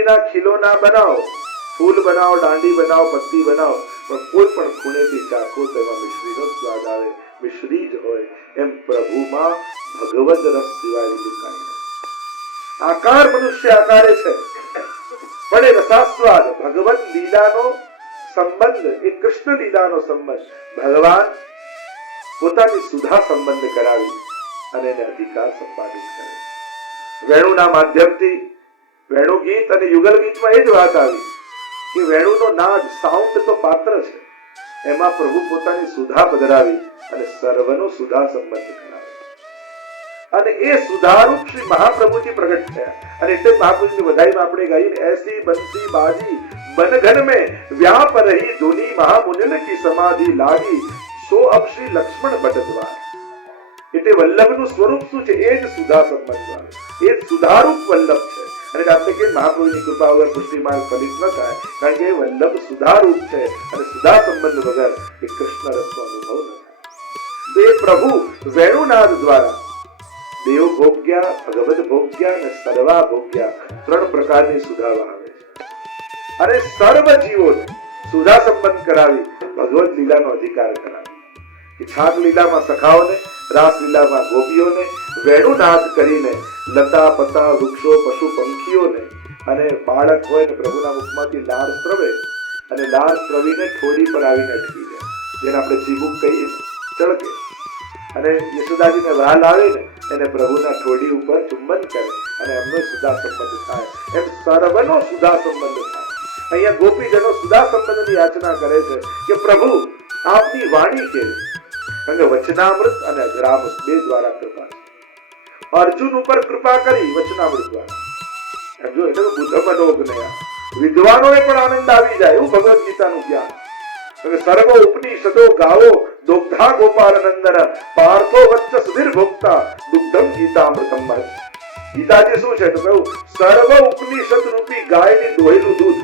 રંગોળીના ખીલોના બનાવો, ફૂલ બનાવો, દાંડી બનાવો, પત્તી બનાવો, પણ કોઈ પણ ખૂણેથી ચાખો તેમાં મિશ્રીનો સ્વાદ આવે, મિશ્રી જ હોય. એમ પ્રભુમાં ભગવદ રસ સિવાય બીજું કાંઈ નથી. આકાર મનુષ્ય આકારે છે, પણ એ રસાસ્વાદ ભગવદ લીલાનો સંબંધ, એ કૃષ્ણ લીલાનો સંબંધ ભગવાન પોતાની સુધા સંબંધ કરાવી અને એને અધિકાર સંપાદિત કરે. વેણુના માધ્યમથી વેણુ ગીત અને યુગલ ગીતમાં એ જ વાત આવી કે વેણુનો નાદ, સાઉન્ડ તો પાત્ર છે, એમાં પ્રભુ પોતાની સુધા પધરાવી અને સર્વનો સુધા સંબંધ કરાવે. અને એ સુધારૂપ શ્રી મહાપ્રભુજી પ્રગટ થયા. અને એટલે મહાપ્રભુની વધાઈમાં આપણે ગાઈએ, એસી બંસી બાજી બનઘન में व्याप रही धुनी महामुनिन की समाधि लागी સો અબ શ્રી લક્ષ્મણ ભટ્ટદ્વાર. એટલે વલ્લભનું સ્વરૂપ શું છે? એ જ સુધા સંબંધ વાળું, એ જ સુધારૂપ વલ્લભ છે. અને આપણે કે મહાપ્રભુની કૃપા વગર પુષ્ટિમાર્ગ ફલિત ન થાય, કારણ કે એ વલ્લભ સુધારૂપ છે અને સુધા સંબંધ વગર એ કૃષ્ણ રસનો અનુભવ ન થાય. તો એ પ્રભુ વેણુનાદ દ્વારા દેવ ભોગ્યા, ભગવદ ભોગ્યા અને સર્વા ભોગ્યા ત્રણ પ્રકારની સુધા આવે છે. અને સર્વ જીવોને સુધા સંબંધ કરાવી ભગવદ લીલાનો અધિકાર કરાવી. છાગ લીલામાં સખાઓને, રાસ લીલામાં ગોપીઓને, વેણુનાદ કરીને લતા પતા વૃક્ષો પશુ પંખીઓને, અને બાળક હોય ને પ્રભુના મુખમાંથી લાળ સ્રવે અને લાળ સ્રવીને ઠોડી પર આવીને અટકી જાય, જેને આપણે ચીબુક કહીએ, ચળકે, અને યશોદાજીને વહાલ આવે ને એને પ્રભુના ઠોડી ઉપર ચુંબન કરે અને એમનો સુધા સંબંધ થાય. એમ સર્વનો સુધા સંબંધ થાય. અહીંયા ગોપીજનો સુધા સંબંધની યાચના કરે છે કે પ્રભુ આપની વાણી કેવી, કારણ કે વચનામૃત અને અધરામૃત બે દ્વારા કૃપા છે. અર્જુન ઉપર કૃપા કરી વચનામૃત દ્વારા, સમજો, એટલે બુદ્ધ મનોજ્ઞયા વિદ્વાનોને પણ આનંદ આવી જાય એવું ભગવદ ગીતાનું જ્ઞાન. સર્વ ઉપનિષદો ગાવો દુગ્ધા ગોપાલ નંદન પાર્થો વત્સ સુધીર ભોક્તા દુગ્ધમ ગીતામૃતમ. ગીતાજી શું છે તો કહ્યું, સર્વ ઉપનિષદ રૂપી ગાયની દોહેલું દૂધ,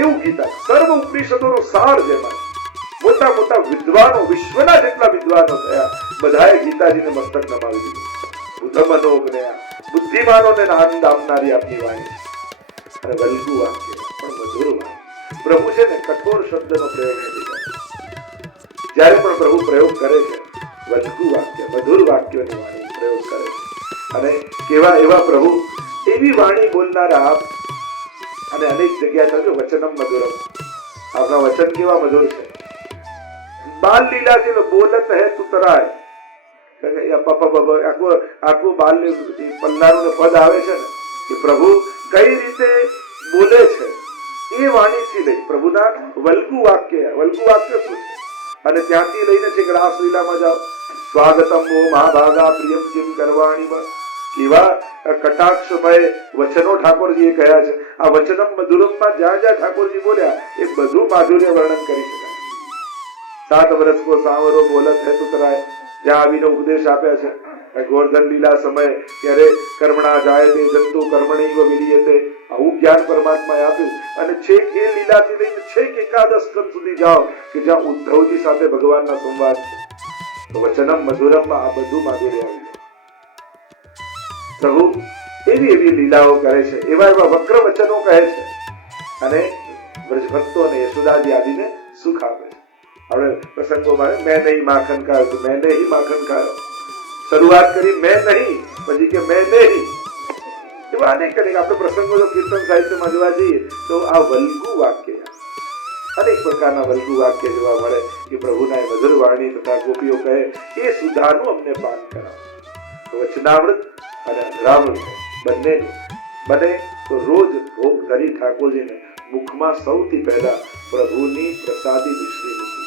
એવું ગીતા. સર્વ ઉપનિષદોનો સાર જેમાં મોટા મોટા વિદ્વાનો, વિશ્વના જેટલા વિદ્વાનો થયા, બધાએ ગીતાજીને મસ્તક નમાવી દીધું. બુદ્ધ મનોજ્ઞયા, બુદ્ધિમાનોને આનંદ આપનારી આપની વાણી. અને વલ્ગુ વાક્ય પણ મધુર વાક્ય. પ્રભુ છે ને કઠોર શબ્દનો પ્રયોગ નથી કરતો. જ્યારે પણ પ્રભુ પ્રયોગ કરે છે વલ્ગુ વાક્ય, મધુર વાક્યોની વાણી પ્રયોગ કરે છે. અને કેવા એવા પ્રભુ, એવી વાણી બોલનારા આપ. અને અનેક જગ્યા જો વચનમ મધુરમ, આપણા વચન કેવા મધુર છે. બાલ લીલા છે, બોલત હે તુતરાય, આખું બાલ પલ્લાનું પદ આવે છે ને કે પ્રભુ કઈ રીતે બોલે છે એ વાણીથી લઈ પ્રભુના વલ્ગુ વાક્ય. વલ્ગુ વાક્ય શું છે? અને ત્યાંથી લઈને છે રાસ લીલામાં જાઓ, સ્વાગતમ ઓ મહાભાગા પ્રિયમ કિમ કરવાણીમાં, કેવા કટાક્ષમય વચનો ઠાકોરજીએ કહ્યા છે. આ વચનમ મધુરમમાં જ્યાં જ્યાં ઠાકોરજી બોલ્યા એ બધું માધુર્ય વર્ણન કરી શકાય. 7 વર્ષ કો સાંવરો બોલત હે તુતરાય, ત્યાં આવીને ઉપદેશ આપ્યા છે. ગોવર્ધન લીલા સમય ક્યારે કર્મણા જાય તે જંતુ કર્મણી વિલીયતે, આવું જ્ઞાન પરમાત્માએ આપ્યું. અને છેક એ લીલાથી લઈને છેક એકાદશ સ્કંદ સુધી જાઓ કે જ્યાં ઉદ્ધવજી સાથે ભગવાનના સંવાદ છે. તો વચનમ મધુરમમાં આ બધું માધુર્ય આવી જાય. પ્રભુ એવી એવી લીલાઓ કરે છે, એવા એવા વક્ર વચનો કહે છે અને વ્રજ ભક્તો અને યશોદાજી આદિને સુખ આપે છે. આપણે પ્રસંગોમાં મેં નહીં માખન ખાયો તો મેં નહીં માખન ખાયો, શરૂઆત કરી મેં નહીં, પછી કે મેં નહીં. એવા અનેક આપણે પ્રસંગો જો કીર્તન સાહિત્યમાં જોવા જઈએ તો આ વલ્ગુ વાક્ય, અનેક પ્રકારના વલ્ગુ વાક્ય જોવા મળે કે પ્રભુના મધુર વાણી તથા ગોપીઓ કહે એ સુધાનું અમને પાન કરાવો. વચનામૃત અને અધરામૃત બંનેનું બને તો રોજ ભોગ ધરી ઠાકોરજીને મુખમાં સૌથી પહેલા પ્રભુની પ્રસાદી મિશ્રી મૂકી.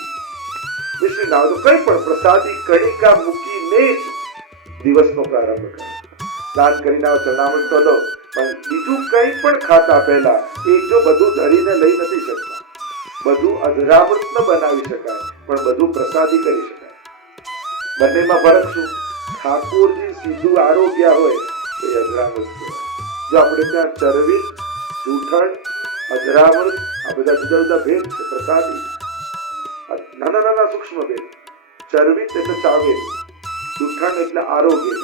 મિશ્રી ના તો કઈ પણ પ્રસાદી કણિકા મૂકીને જ દિવસનો પ્રારંભ કરે. સ્નાન કરીને ચરણામૃત તો દો, પણ બીજું કઈ પણ ખાતા પહેલા એક જો બધું ધરીને લઈ નથી શકતા, બધું અધરામૃત ન બનાવી શકાય, પણ બધું પ્રસાદી કરી શકાય. બંનેમાં ફરક શું? ઠાકોરજી સીધું આરોગ્ય હોય તો એ અધરામૃત કહેવાય. જો આપણે ત્યાં ચરવી, જૂઠણ, અધરામૃત આ બધા જુદા જુદા ભેદ છે. પ્રસાદી નાના નાના સૂક્ષ્મ ભેદ. ચરવિત એટલે ચાવે, જૂઠણ એટલે આરોગ્ય,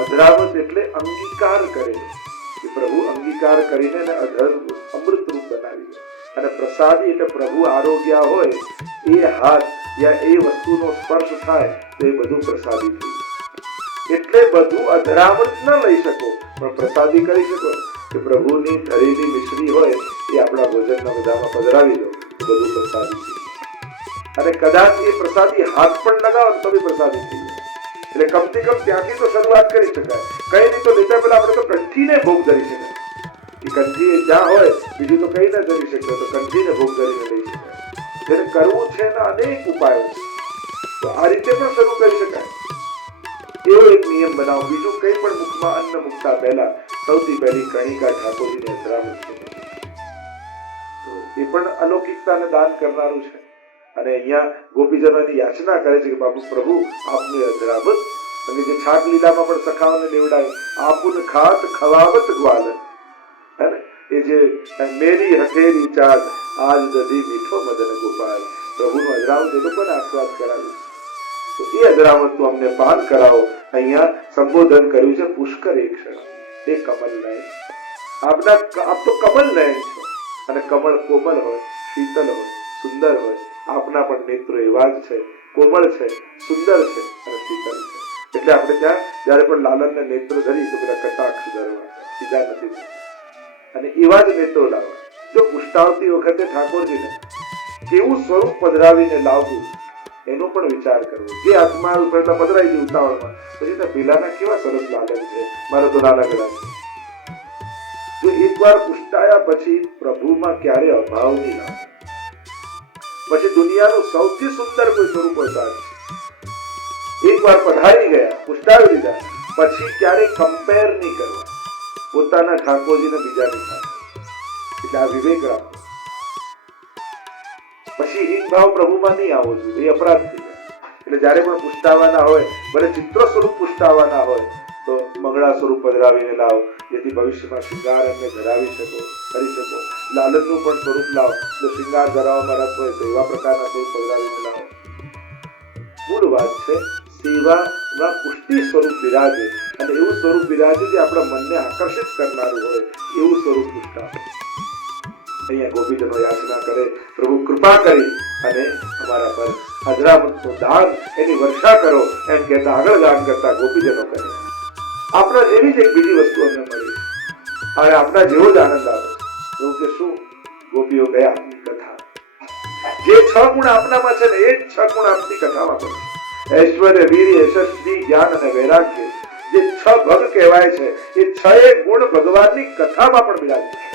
અધરામૃત એટલે અંગીકાર કરે કે પ્રભુ અંગીકાર કરીને અધર અમૃત રૂપ બનાવી દે. અને પ્રસાદી એટલે પ્રભુ આરોગ્ય હોય એ હાથ યા એ વસ્તુનો સ્પર્શ થાય તો એ બધું પ્રસાદી થઈ જાય. એટલે બધું અધરામૃત ન લઈ શકો પણ પ્રસાદી કરી શકો કે પ્રભુની ધરેલી મિશ્રી હોય એ આપણા ભોજનના બધામાં પધરાવી દો, બધું પ્રસાદી થઈ જાય. અને કદાચ એ પ્રસાદી હાથ પણ લગાવો તો બી પ્રસાદી થઈ જાય. એટલે કમથી કમ ત્યાંથી તો શરૂઆત કરી શકાય. કઈ નહીં તો લેતા પહેલા આપણે તો કંઠીને ભોગ ધરી શકાય. એ કંઠી જ્યાં હોય બીજું તો કઈ ના ધરી શકે, તો કંઠીને ભોગ ધરીને લઈ શકાય. જેને કરવું છે એના અનેક ઉપાયો છે, તો આ રીતે પણ શરૂ કરી શકાય. એવો એક નિયમ બનાવો. બીજું કઈ પણ મુખમાં અન્ન મૂકતા પહેલા સૌથી પહેલી કણિકા ઠાકોરજીને અધરામૃત તો એ પણ અલૌકિકતાને દાન કરનારું છે. અને અહીંયા ગોપીજનોની યાચના કરે છે કે બાપુ પ્રભુ આપની અધરામૃત, અને જે છાક લીલામાં પણ સખાઓને લેવડાવે આપુન ખાત ખવાવત ગ્વાલ, હે ને, એ જે મેરી હથેરી ચાંદ આજ દધી મીઠો મદન ગોપાલ, પ્રભુનું અધરામૃત એ લોકોને આસ્વાદ કરાવે. તો એ અધરામૃત તું અમને પાન કરાવો. અહીંયા સંબોધન કર્યું છે પુષ્કર એક ક્ષણ, એ કમલ નયન. આપ તો કમલ નયન છો, અને કમળ કોમલ હોય, શીતલ હોય, સુંદર હોય. આપના પણ નેત્રો એવા જ છે, કોમળ છે, સુંદર છે અને શીતલ છે. એટલે આપણે ત્યાં જયારે પણ લાલનને નેત્ર ધરી તો પેલા કટાક્ષ ધરવા, સીધા નથી અને એવા જ નેત્રો લાવવા. જો પુષ્ટાવતી વખતે ઠાકોરજીને કેવું સ્વરૂપ પધરાવીને લાવવું એનો પણ વિચાર કરવો. જે હાથમાં પહેલા પધરાઈ ગયું ઉતાવળમાં, પછી પેલાના કેવા સરસ લાલન છે, મારા તો નાનકડા છે. જો એકવાર પુષ્ટાયા પછી પ્રભુમાં ક્યારે અભાવ નહીં લાવે. પછી દુનિયાનું સૌથી સુંદર કોઈ સ્વરૂપ હોય એકવાર પધારી ગયા, પુષ્ટાવી દીધા, પછી ક્યારેય કમ્પેર નહીં કરવા પોતાના ઠાકોરજીને બીજાની સાથે. એટલે આ વિવેક રાખો. પછી હિંગ ભાવ પ્રભુમાં નહીં આવવો જોઈએ, એ અપરાધ થઈ જાય. એટલે જયારે પણ પુષ્ટાવાના હોય, ભલે ચિત્ર સ્વરૂપ પુષ્ટાવાના હોય તો મંગળા સ્વરૂપ પધરાવીને લાવો, જેથી ભવિષ્યમાં શૃંગાર એમને ધરાવી શકો, કરી શકો. લાલનનું પણ સ્વરૂપ લાવો, જો શૃંગાર ધરાવવામાં રસ હોય તો એવા પ્રકારના સ્વરૂપ પધરાવીને લાવો. મૂળ વાત છે સેવામાં પુષ્ટિ સ્વરૂપ બિરાજે, અને એવું સ્વરૂપ બિરાજે જે આપણા મનને આકર્ષિત કરનારું હોય એવું સ્વરૂપ પુષ્ટા. અહીંયા ગોપીજનો યાચના કરે, પ્રભુ કૃપા કરી અને અમારા પર અધરામૃતનું દાન એની વર્ષા કરો, એમ કહેતા આગળ દાન કરતા ગોપીજનો કહે આપણા જેવી જ એક બીજી વસ્તુ અમને મળી અને આપણા જેવો જ આનંદ આવે. એવું કે શું? ગોપીઓ ગયા આપની કથા. જે 6 ગુણ આપનામાં છે ને એ જ 6 ગુણ આપની કથામાં પણ છે. ઐશ્વર્ય, વીર્ય, યશસ્વી, જ્ઞાન અને વૈરાગ્ય, જે 6 ભગ કહેવાય છે, એ 6 ગુણ ભગવાનની કથામાં પણ બિરાજે છે.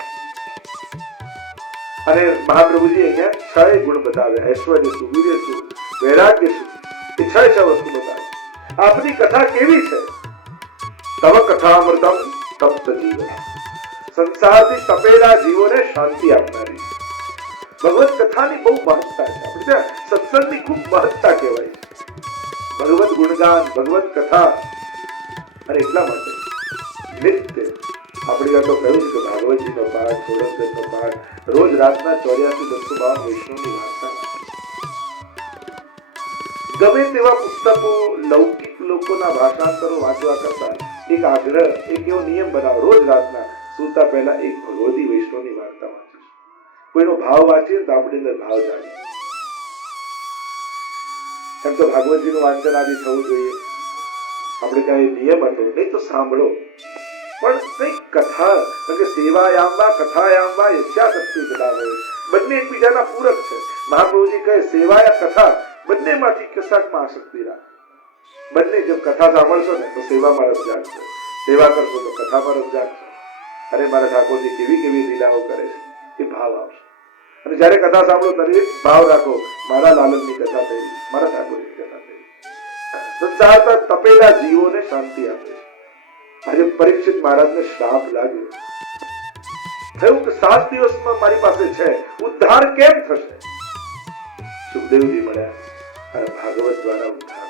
અને મહાપ્રભુજી અહીંયા 6 ગુણ બતાવ્યા. ઐશ્વર્ય શું, વીર્ય શું, વૈરાગ્ય શું, એ 6 વસ્તુ બતાવી. આપની કથા કેવી છે? તવ કથામૃતમ તપ્ત જીવન, સંસારથી તપેલા જીવોને શાંતિ આપનારી. ભગવત કથાની બહુ મહત્તા છે. આપણે ત્યાં સત્સંગની ખૂબ મહત્તા કહેવાય છે. ભગવત ગુણગાન, ભગવત કથા. અને એટલા માટે નિત્ય આપણી વાત તો કહ્યું છે કે ભાગવતજીનો પાઠ, સોળંગનો પાઠ, રોજ રાતના 84-252 વૈષ્ણવની વાર્તા. ગમે તેવા પુસ્તકો, લૌકિક લોકોના ભાષાંતરો વાંચવા કરતા એક આગ્રહ, એક એવો નિયમ બનાવો, રોજ રાતના સૂતા પહેલા એક ભગવતી વૈષ્ણવની વાર્તા વાંચીશું. કોઈનો ભાવ વાંચીએ તો આપણી અંદર ભાવ જાણીએ. એમ તો ભાગવતજીનું વાંચન આદિ થવું જોઈએ, આપણે કઈ નિયમ હતો નહીં તો સાંભળો, પણ કઈ કથા, કારણ કે સેવાયામવા કથાયામવા યસ્યાસક્તિ સદા હોય, બંને એકબીજાના પૂરક છે. મહાપ્રભુજી કહે સેવા યા કથા બંનેમાંથી કશાકમાં આસક્તિ રાખ. બંને જેમ કથા સાંભળશો ને તો સેવામાં રસ જાગશો, સેવા કરશો તો કથામાં રસ જાગશો. અરે મારા ઠાકોરજી કેવી કેવી લીલાઓ કરે છે, એ ભાવ આવશે. અને જયારે કથા સાંભળો ત્યારે એક ભાવ રાખો, મારા લાલનની કથા થઈ, મારા ઠાકોરની કથા થઈ. સંસારના તપેલા જીવોને શાંતિ આપે છે. આજે પરીક્ષિત મહારાજને શ્રાપ લાગ્યો, થયું કે 7 દિવસમાં મારી પાસે છે, ઉદ્ધાર કેમ થશે? સુખદેવજી મળ્યા અને ભાગવત દ્વારા ઉદ્ધાર.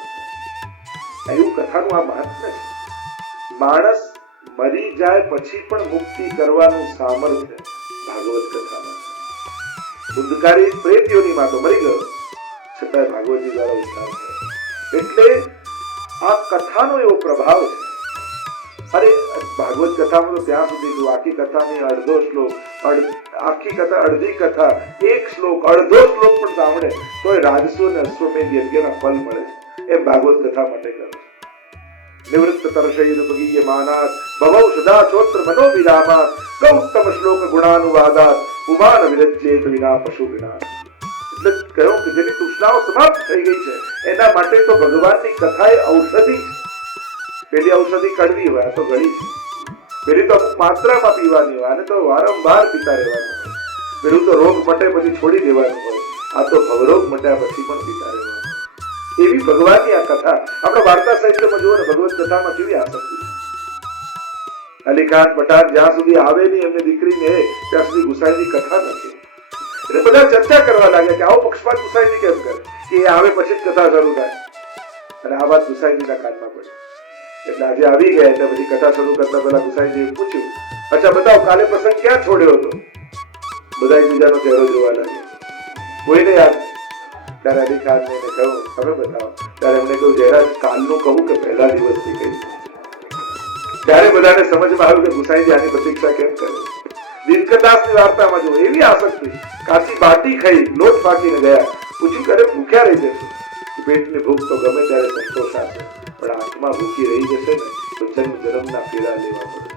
એવું કથાનું આ મહાત્મ્ય છે. માણસ મરી જાય પછી પણ મુક્તિ કરવાનું સામર્થ્ય ભાગવત કથામાં. બુદ્ધકારી પ્રેતીઓની તો મરી ગયો, છતાં ભાગવતજી દ્વારા ઉદ્ધાર થયો. એટલે આ કથાનો એવો પ્રભાવ છે અરે ભાગવત કથામાં તો ત્યાં સુધી ગયું, આખી કથાની અડધો શ્લોક, આખી કથા અડધી કથા, એક શ્લોક, અડધો શ્લોક પણ સાંભળે તો રાજસુ અને અશ્વમેધ યજ્ઞના ફળ મળે છે. એમ ભાગવત કથા માટે કરો. નિવૃત્ત તર્ષયિત ભગીય માનાત ભવૌ સદા ચોત્ર મનો વિરામાત ગૌતમ શ્લોક ગુણાનુવાદાત પુમાન વિરજ્યેત વિના પશુ વિના. એટલે કહ્યું કે જેની તૃષ્ણાઓ સમાપ્ત થઈ ગઈ છે એના માટે તો ભગવાનની કથા એ ઔષધિ છે. પેલી ઔષધિ કડવી હોય, આ તો ગળી છે. પેલી તો અમુક માત્રામાં પીવાની હોય, આને તો વારંવાર પીતા રહેવાનું હોય. પેલું તો રોગ મટે પછી છોડી દેવાનું હોય, આ તો ભવરોગ મટ્યા પછી પણ પીતા રહેવાનું. એવી ભગવાનની આ કથા આપણે વાર્તા સાહિત્યમાં જુઓ ને, ભગવત કથામાં કેવી આસક્તિ છે. અલી ખાન પઠાણ જ્યાં સુધી આવે નહીં એમની દીકરીને ત્યાં સુધી ગુસાઈની કથા નથી. એટલે બધા ચર્ચા કરવા લાગ્યા કે આવો પક્ષપાત ગુસાઈજી કેમ કરે કે એ આવે પછી જ કથા શરૂ થાય. અને આ વાત ગુસાઈજીના કાનમાં પડી. એટલે આજે આવી ગયા એટલે પછી કથા શરૂ કરતા પહેલા ગુસાઈજીએ પૂછ્યું, અચ્છા બતાવો કાલે પ્રસંગ ક્યાં છોડ્યો હતો? બધા એકબીજાનો ચહેરો જોવા લાગ્યા, કોઈને યાદ નહીં. ત્યારે અલી ખાનને કહ્યું તમે બતાવો. ત્યારે એમને કહ્યું જયરાજ કાલનું કહું કે પહેલા દિવસની કહી. ત્યારે બધાને સમજમાં આવ્યું કે ગુસાઈજી આની પ્રતીક્ષા કેમ કરે. દિનકરદાસની વાર્તામાં જો એવી આસક્તિ, કાચી બાટી ખાઈ લોટ ફાંકીને ગયા. પૂછ્યું કરે ભૂખ્યા રહી જશો? પેટની ભૂખ તો ગમે ત્યારે સંતોષાશે, પણ આત્મા ભૂખી રહી જશે ને તો જન્મ જન્મના પીડા લેવા પડે.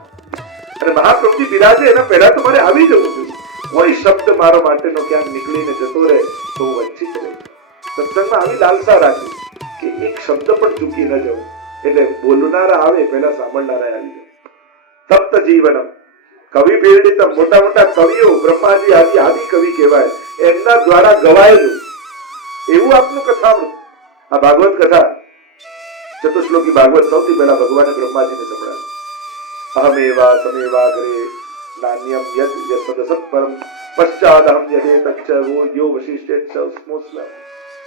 અને મહાપ્રભુજી બિરાજે એના પહેલા તો મારે આવી જવું જોઈએ. કોઈ શબ્દ મારો માટેનો ક્યાંક નીકળીને જતો રહે તો હું વંચિત રહી. સત્સંગમાં આવી લાલસા રાખી કે એક શબ્દ પણ ચૂકી ન જવું. એટલે બોલનારા આવે પહેલા સાંભળનારા આવી જાય. તપ્ત જીવનમ કવિ પીડિતમ, મોટા મોટા કવિઓ બ્રહ્માજી આદિ કવિ કહેવાય, એમના દ્વારા ગવાયેલું એવું આપનું કથામૃત. આ ભાગવત કથા ચતુશ્લોકી ભાગવત સૌથી પહેલા ભગવાને બ્રહ્માજીને સંભળાવ્યું. અહમેવા સમેવા ગ્રે નાન્યમ યદ યસદ સત્પરમ પશ્ચાદહમ યદે તચ્ચ યો વશિષ્ઠે સ્મોસ્લમ.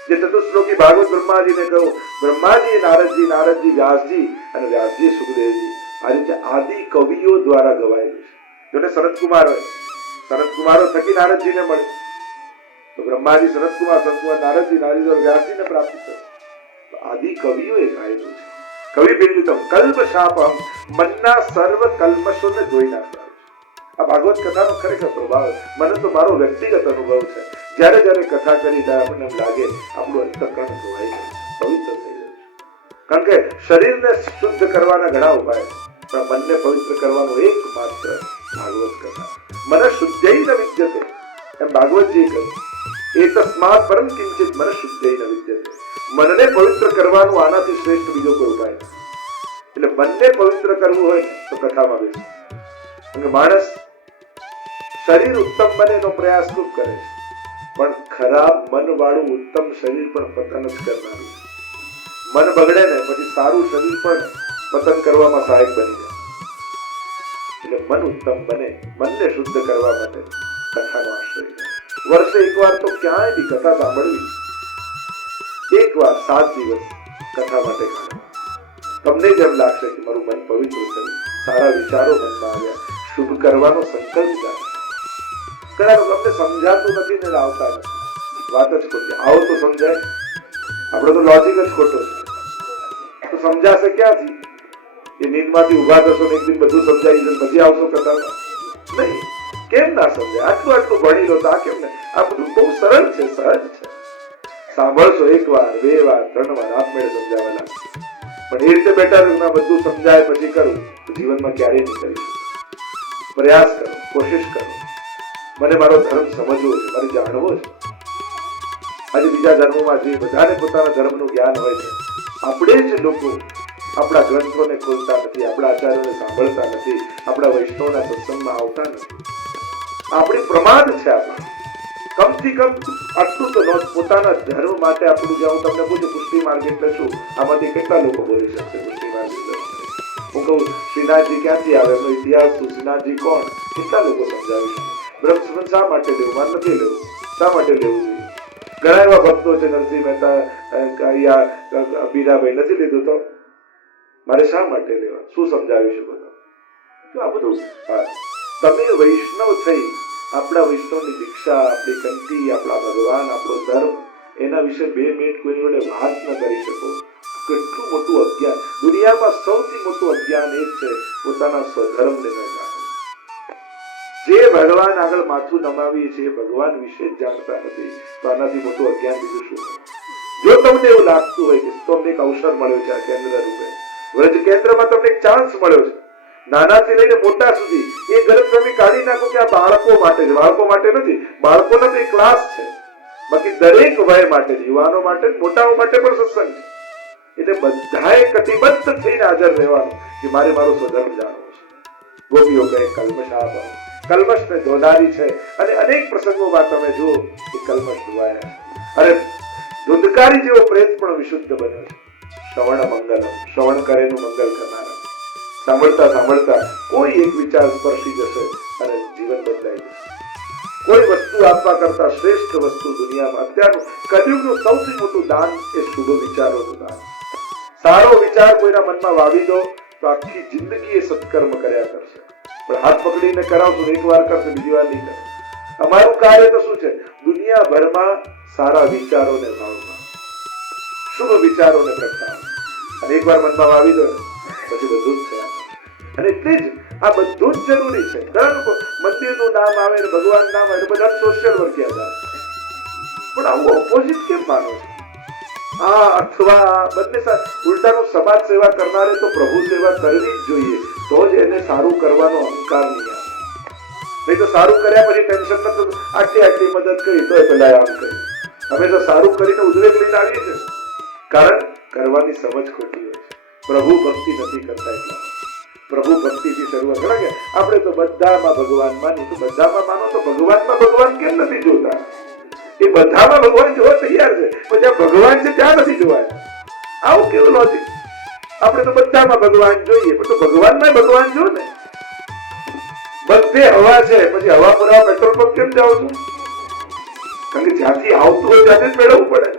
જે ચતુશ્લોકી ભાગવત બ્રહ્માજીને કહ્યું, બ્રહ્માજી, નારદજી, વ્યાસજી અને વ્યાસજી સુખદેવજી, આ રીતે આદિ કવિઓ દ્વારા ગવાયેલું છે. જોને સનતકુમાર હોય, સનતકુમારો થકી નારદજીને મળે તો બ્રહ્માજી સનતકુમાર, સનતકુમાર નારદજી, નારદજી વ્યાસજીને પ્રાપ્ત થયું. આદિ કવિઓએ ગાયેલું છે. કવિ બિંદુતમ કલ્પ શાપમ, મનના સર્વ કલ્મશોને ધોઈ નાખનારું છે. આ ભાગવત કથાનો ખરેખર પ્રભાવ મને તો મારો વ્યક્તિગત અનુભવ છે. જ્યારે જ્યારે કથા કરી ત્યારે આપણને એમ લાગે આપણું અંતઃકરણ ધોવાઈ ગયું, પવિત્ર થઈ ગયું છે. કારણ કે શરીરને શુદ્ધ કરવાના ઘણા ઉપાય, પણ મનને પવિત્ર કરવાનું એકમાત્ર ભાગવત કથા. મને શુદ્ધૈ ન વિદ્યતે, એમ ભાગવતજી કહ્યું. એ તસ્માત પરમ કિંચિત મને શુદ્ધૈ ન વિદ્યતે. મનને પવિત્ર કરવાનું આનાથી શ્રેષ્ઠ બીજો કોઈ ઉપાય નથી. એટલે મનને પવિત્ર કરવું હોય તો કથામાં બેસો. કારણ કે માણસ શરીર ઉત્તમ બને એનો પ્રયાસ ખૂબ કરે છે, પણ ખરાબ મન વાળું ઉત્તમ શરીર પણ પતન જ કરનારું. મન બગડે ને પછી સારું શરીર પણ પતન કરવામાં સહાયક બની જાય. એટલે મન ઉત્તમ બને, મનને શુદ્ધ કરવા માટે કથાનો આશ્રય. વર્ષે એકવાર તો ક્યાંય બી કથા સાંભળવી, એકવાર 7 દિવસ કથા માટે કાઢો. તમને જેમ લાગશે કે મારું મન પવિત્ર થયું, સારા વિચારો મનમાં આવ્યા, શુભ કરવાનો સંકલ્પ થાય. ઘણા લોકો અમને સમજાતું નથી ને આવતા નથી, વાત જ ખોટી. આવો તો સમજાય, આપણો તો લોજિક જ ખોટો છે. તો સમજાશે ક્યાંથી? એ નીંદમાંથી ઉભા થશો ને એક દિન બધું સમજાવી જશે પછી આવશો કથામાં? નહીં. કેમ ના સમજાય? આટલું ભણી લો તો આ કેમ ને? આ બધું બહુ સરળ છે, સહજ છે. સાંભળશો 1 વાર 2 વાર 3 વાર આપમેળે સમજાવવા લાગશે. પણ એ રીતે બેટા બધું સમજાય પછી કરું તો જીવનમાં ક્યારેય નહીં કરી શકો. પ્રયાસ કરો, કોશિશ કરો. મને મારો ધર્મ સમજવો છે, મારે જાણવો છે. આજે બીજા ધર્મોમાં જે બધાને પોતાના ધર્મનું જ્ઞાન હોય છે, આપણે જ લોકો આપણા ગ્રંથોને ખોલતા નથી, આપણા આચાર્યોને સાંભળતા નથી, આપણા વૈષ્ણવના સત્સંગમાં આવતા નથી. આપણી પ્રમાદ છે. આપણે કમથી કમ આટલું તો નોંધ, પોતાના ધર્મ માટે આપણું. જ્યાં હું તમને પૂછું પુષ્ટિ માર્ગ એટલે શું, આમાંથી કેટલા લોકો બોલી શકશે પુષ્ટિ માર્ગ એટલે? હું કહું શ્રીનાથજી ક્યાંથી આવે, એમનો ઇતિહાસ શું, શ્રીનાથજી કોણ, કેટલા લોકો સમજાવી શકે? બ્રહ્મસંબંધ શા માટે લેવું, માન નથી લેવું, શા માટે લેવું જોઈએ? ઘણા એવા ભક્તો છે, નરસિંહ મહેતા, બીરાભાઈ નથી લીધું તો મારે શા માટે લેવા? શું સમજાવી શકો તો? આ બધું તમે વૈષ્ણવ થઈ આપણા વૈષ્ણવની દીક્ષા, આપણી કંઠી, આપણા ભગવાન, આપણો ધર્મ, એના વિશે 2 મિનિટ કોઈ જોડે વાત ન કરી શકો. કેટલું મોટું અજ્ઞાન. દુનિયામાં સૌથી મોટું અજ્ઞાન એ છે પોતાના સ્વધર્મને ન જાણવું. જે ભગવાન આગળ માથું નમાવીએ છીએ ભગવાન વિશે જ જાણતા નથી તો આનાથી મોટું અજ્ઞાન બીજું શું? જો તમને એવું લાગતું હોય કે તમને એક અવસર મળ્યો છે આ કેન્દ્ર રૂપે, વ્રજ કેન્દ્રમાં તમને એક ચાન્સ મળ્યો છે, નાનાથી લઈને મોટા સુધી એ ગલતફહમી કાઢી નાખો કે આ બાળકો માટે છે. બાળકો માટે નથી, બાળકોનો તો એક ક્લાસ છે, બાકી દરેક વય માટે, યુવાનો માટે, મોટાઓ માટે પણ સત્સંગ છે. એટલે બધાએ કટિબદ્ધ થઈને હાજર રહેવાનું કે મારે મારો સ્વધર્મ જાણવો છે. ગોપીઓ કહે કલ્મશ આ ભાવ, કલ્મશ ને ધોધારી છે અને અનેક પ્રસંગોમાં તમે જુઓ કે કલ્મશ ધોવાયા. અરે ધુંધકારી જેવો પ્રેત પણ વિશુદ્ધ બન્યો છે. શ્રવણ મંગલમ, શ્રવણ કરેનું મંગલ કરનારા. સાંભળતા સાંભળતા કોઈ એક વિચાર સ્પર્શી જશે અને જીવન બદલાઈ જશે. કોઈ વસ્તુ આપવા કરતા શ્રેષ્ઠ વસ્તુ દુનિયામાં અત્યારનું કલયુગનું સૌથી મોટું દાન એ શુભ વિચારોનું દાન. સારો વિચાર કોઈના મનમાં વાવી દો તો આખી જિંદગી એ સત્કર્મ કર્યા કરશે. પણ હાથ પકડીને કરાવશું એક વાર કરશે, બીજી વાર નહીં કરે. અમારું કાર્ય તો શું છે? દુનિયાભરમાં સારા વિચારોને ભાવમાં, શુભ વિચારોને પ્રગટાવવા. અને એક વાર મનમાં વાવી દો પછી બધું જ થયા. અને એટલે જ આ બધું જ જરૂરી છે. ઘણા લોકો મંદિરનું નામ આવે ને ભગવાન નામ આવે બધા સોશિયલ વર્ક યાદ આવે. પણ આવું ઓપોઝિટ કેમ માનો છો? અથવા બંને ઉલટાનું સમાજ સેવા કરનારે તો પ્રભુ સેવા કરવી જ જોઈએ, તો જ એને સારું કરવાનો અહંકાર નહીં આવે. નહીં તો સારું કર્યા પછી ટેન્શન નથી, આટલી મદદ કરી તો પેલા આમ કરી. અમે તો સારું કરીને ઉદ્વેગ લઈને આવીએ છીએ, કારણ કરવાની સમજ ખોટી હોય છે. પ્રભુ ભક્તિ નથી કરતા એટલા. પ્રભુ ભક્તિથી શરૂઆત કરે કે આપણે તો બધામાં ભગવાન માની. તો બધામાં માનો તો ભગવાનમાં ભગવાન કેમ નથી જોતા? એ બધામાં ભગવાન જોવા તૈયાર છે, પણ જ્યાં ભગવાન છે ત્યાં નથી જોવાય. આવું કેવું લોજિક? આપણે તો બધામાં ભગવાન જોઈએ, પણ તો ભગવાનમાં ભગવાન જો ને. બધે હવા છે, પછી હવા પુરાવા પેટ્રોલ પંપ કેમ જાઓ છો? કારણ કે જ્યાંથી આવતું હોય ત્યાંથી જ મેળવવું પડે.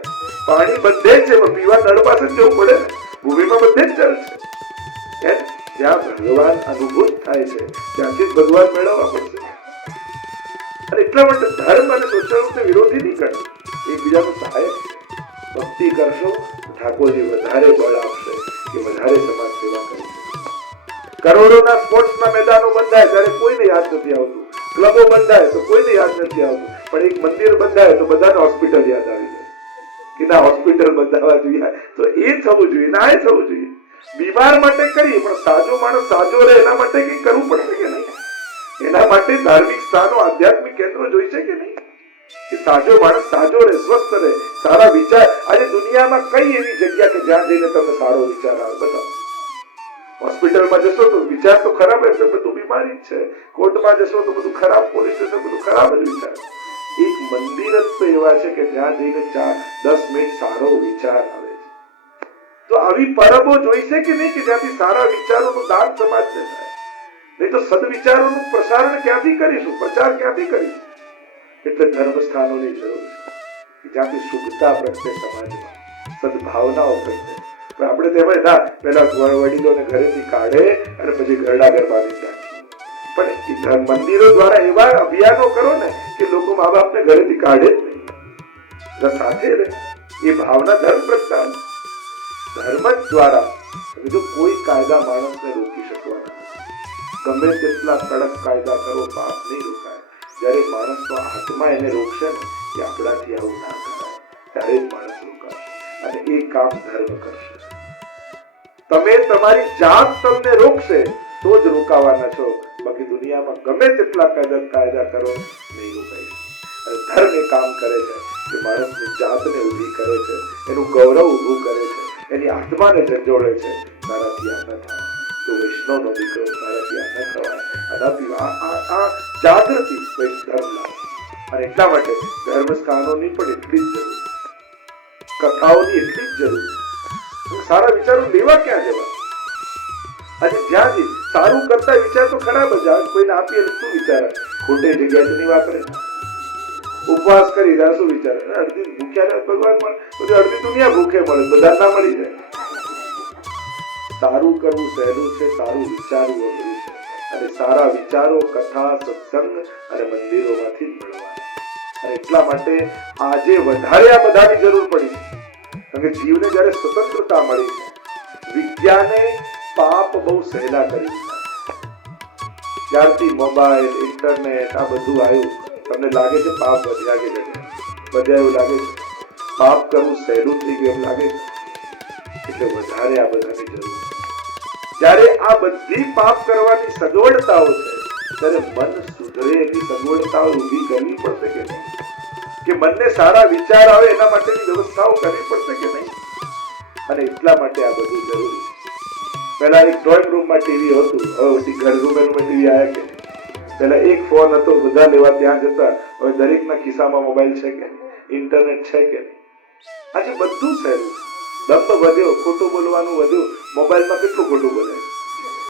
પાણી બધે જ છે, પણ પીવા નળ પાસે જ જવું પડે. ભૂમિમાં બધે જ જળ છે. જ્યાં ભગવાન અનુભૂત થાય છે ત્યાંથી જ ભગવાન મેળવવા પડશે. અને એટલા માટે ધર્મ અને સોશિયલ વિરોધી નહીં કરવું, એકબીજાનો સહાયક છે. ભક્તિ કરશો ઠાકોરજી વધારે બળ આપશે કે વધારે સમાજ સેવા કરી શકે. કરોડોના સ્પોર્ટ્સના મેદાનો બંધાય ત્યારે કોઈને યાદ નથી આવતું, ક્લબો બંધાય તો કોઈને યાદ નથી આવતું, પણ એક મંદિર બંધાય તો બધાને હોસ્પિટલ યાદ આવી જાય કે ના હોસ્પિટલ બંધાવા જોઈએ. તો એ થવું જોઈએ, ના એ થવું જોઈએ. બીમાર માટે કરીએ પણ સાજો માણસ સાજો રહે એના માટે કઈ કરવું પડશે કે નહીં? એના માટે ધાર્મિક સ્થાનો, આધ્યાત્મિક કેન્દ્રો જોઈશે કે નહીં? કે સાજો માણસ સાજો રહે, સ્વસ્થ રહે, સારા વિચાર. આજે દુનિયામાં કઈ એવી જગ્યા કે જ્યાં જઈને તમને સારો વિચાર આવે? બતાવો. હોસ્પિટલમાં જશો તો વિચાર તો ખરાબ હશે, બધું બીમારી જ છે. કોર્ટમાં જશો તો બધું ખરાબ, પોલીસ સ્ટેશન બધું ખરાબ જ વિચાર. એક મંદિર જ તો એવા છે કે જ્યાં જઈને 10 મિનિટ સારો વિચાર આવે. તો આવી પરબો જોઈશે કે નહીં કે જ્યાંથી સારા વિચારોનું દાન સમાજને થાય? નહીં તો સદવિચારોનું પ્રસારણ ક્યાંથી કરીશું, પ્રચાર ક્યાંથી કરીશું? એટલે ધર્મ સ્થાનોની જરૂર છે જ્યાંથી શુભતા પ્રગટે સમાજમાં, સદભાવનાઓ પ્રગટે. આપણે તેમાં ના પેલા વડીલોને ઘરેથી કાઢે અને પછી ઘરડા ઘર બાંધી નાખે. પણ મંદિરો દ્વારા એવા અભિયાનો કરો ને કે લોકો મા બાપને ઘરેથી કાઢે જ નહીં, સાથે રહે. એ ભાવના ધર્મ પ્રગટાવે. ધર્મ જ દ્વારા બીજો કોઈ કાયદા માણસને રોકી શકવાના. ગમે તેટલા કડક કાયદા કરો, પાપ નહીં રોકાય. જયારે માણસનો આત્મા એને રોકશે ને કે આપણાથી આવું ના કરાય, ત્યારે જ માણસ રોકાશે અને એ કામ ધર્મ કરશે. તમે તમારી જાત તમને રોકશે તો જ રોકાવાના છો. બાકી દુનિયામાં ગમે તેટલા કાયદા કરો, નહીં રોકાય. અને ધર્મ એ કામ કરે છે કે માણસની જાતને ઊભી કરે છે, એનું ગૌરવ ઊભું કરે છે, એની આત્માને ઝંઝોળે છે. તારાથી આ ન થાય તો વૈષ્ણવનો દીકરો, તારાથી આ ન થવાય, આનાથી આ જાગૃતિ ધર્મ લાવે. અને એટલા માટે ધર્મ સ્થાનોની પણ એટલી જ જરૂર, કથાઓની એટલી જ જરૂર. સારા વિચારો લેવા ક્યાં જવા? આજે જ્યાં સારું કરતા વિચાર તો ખરાબ જ આવે. કોઈને આપીએ શું વિચારે? ખોટી જગ્યાએ નહીં વાપરે. ઉપવાસ કરી રહ્યા શું વિચારે? અડધી ભૂખ્યા ભગવાન મળે, પછી અડધી દુનિયા ભૂખે મળે, બધા ના મળી જાય. સારું કરવું સહેલું છે, સારું વિચારવું અઘરું છે. અને સારા વિચારો કથા, સત્સંગ અને મંદિરોમાંથી જ મળવાના. અને એટલા માટે આજે વધારે આ બધાની જરૂર પડી છે. કારણ કે જીવને જયારે સ્વતંત્રતા મળી છે, વિજ્ઞાને પાપ બહુ સહેલા કરી. ત્યારથી મોબાઈલ, ઇન્ટરનેટ આ બધું આવ્યું, તમને લાગે છે પાપ વધ્યા કે ઘટ્યા? એવું લાગે છે? પાપ કરવું સહેલું થઈ ગયું એમ લાગે છે? એટલે વધારે આ બધાની જરૂર. જ્યારે આ બધી પાપ કરવાની સગવડતાઓ છે, ત્યારે મન સુધરે એની સગવડતાઓ ઊભી કરવી પડશે કે નહીં? કે મનને સારા વિચાર આવે એના માટેની વ્યવસ્થાઓ કરવી પડશે કે નહીં? અને એટલા માટે આ બધું જરૂરી છે. પહેલા એક ડ્રોઈંગ રૂમમાં ટીવી હતું, હવે ઘર રૂમે ટીવી આવ્યા કે? પહેલા એક ફોન હતો, બધા લેવા ત્યાં જતા. હવે દરેકના ખિસ્સામાં મોબાઈલ છે કે? ઇન્ટરનેટ છે કે? આજે બધું સહેલું. દંભ વધ્યો, ખોટું બોલવાનું વધ્યું. મોબાઈલમાં કેટલું ખોટું બોલે?